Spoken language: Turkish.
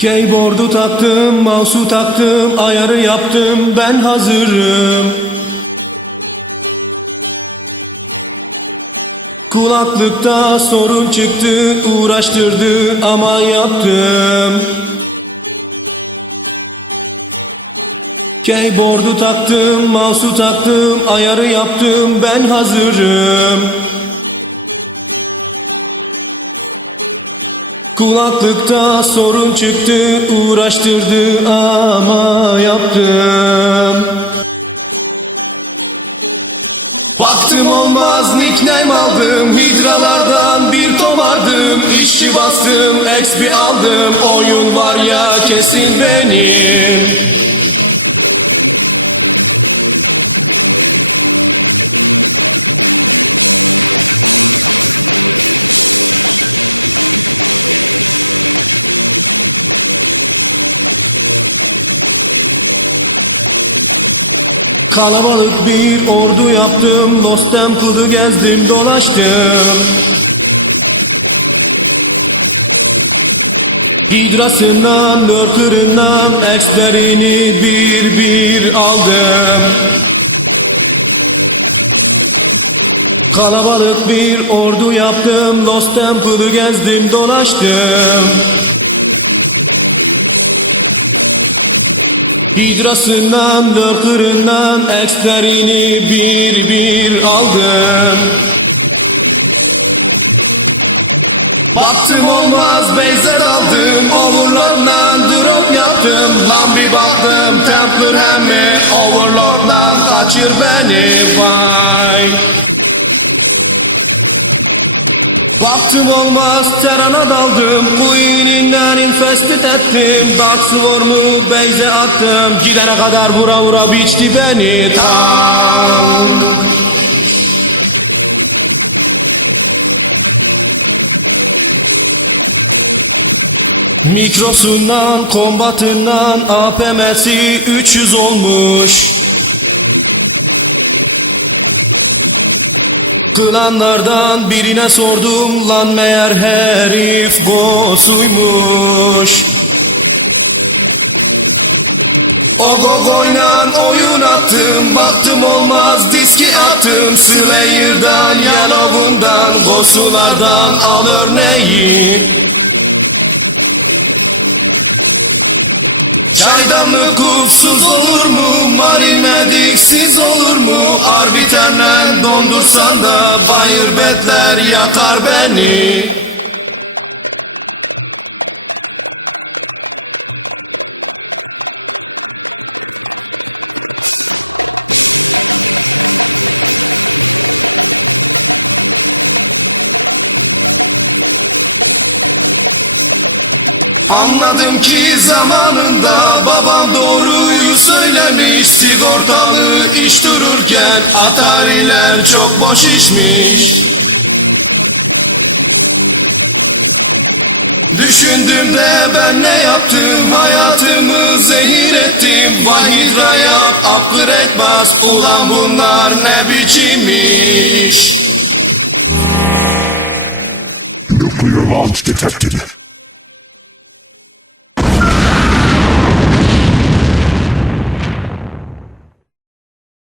Keyboard'u taktım, mouse'u taktım, ayarı yaptım, ben hazırım. Kulaklıkta sorun çıktı, uğraştırdı ama yaptım. Keyboard'u taktım, mouse'u taktım, ayarı yaptım, ben hazırım. Kulaklıkta sorun çıktı, uğraştırdı ama yaptım. Baktım olmaz nickname aldım, hidralardan bir tom aldım, işçi bastım, XP aldım, oyun var ya kesin benim. Kalabalık bir ordu yaptım, Lost Temple'ı gezdim dolaştım. Hidrasından, lurkerından, ekslerini bir bir aldım. Kalabalık bir ordu yaptım, Lost Temple'ı gezdim dolaştım. Hidrasından, lurkerından, ekslerini bir bir aldım. Baktım olmaz Beyze daldım Overlord'dan drop yaptım Lan bir baktım Templar hem mi Overlord'dan kaçır beni vay Baktım olmaz Terran'a daldım Queen'inden infested ettim. Dark Swarm'u Beyze attım. Gidene kadar vura vura biçti beni. Tank Mikrosundan, kombatından APM'si 300 olmuş. Klanlardan birine sordum lan meğer herif gosuymuş. Ogogoyla oyun attım baktım olmaz diski attım Slayer'dan Yellow'undan Gosulardan al örneği Çaydanlık uçsuz olur mu? Marin mediksiz olur mu? Arbiterle dondursan da bayır betler yakar beni. Anladım ki zamanında babam doğruyu söylemiş. Sigortalı iş dururken Atariler çok boş işmiş. Düşündüm de ben ne yaptım? Hayatımı zehir ettim. Vahidra yap upgrade bas Ulan bunlar ne biçim iş Nuclear launch detected.